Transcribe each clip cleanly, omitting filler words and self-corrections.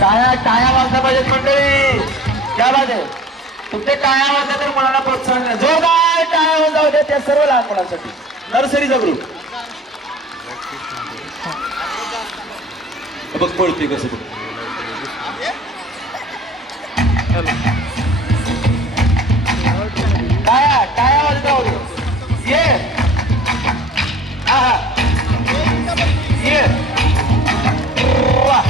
टाळ्या टाळ्या वाजल्या पाहिजेत मंडळी. क्या बात आहे. तुमचे टाळ्या वाजल्या तर मुलांना प्रोत्साहन द्या. जोरदार टाळ्या वाजवू द्या त्या सर्व लहान मुलांसाठी. नर्सरीचा ग्रुप बघ पळते कसं बघ. टाळ्या टाळ्या वाजवू दे. ये ये वाह.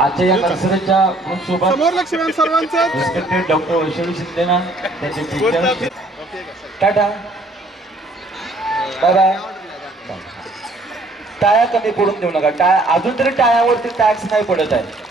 आजच्या या नर्सरीच्या ग्रुपसोबत रिस्पेक्टेड डॉक्टर वैशाली शिंदेना त्यांचे टीचर. Tata bye bye. टाळ्या कमी पडून देऊ नका. टाळ्या अजून तरी टाळ्यावरती टॅक्स नाही पडत आहे.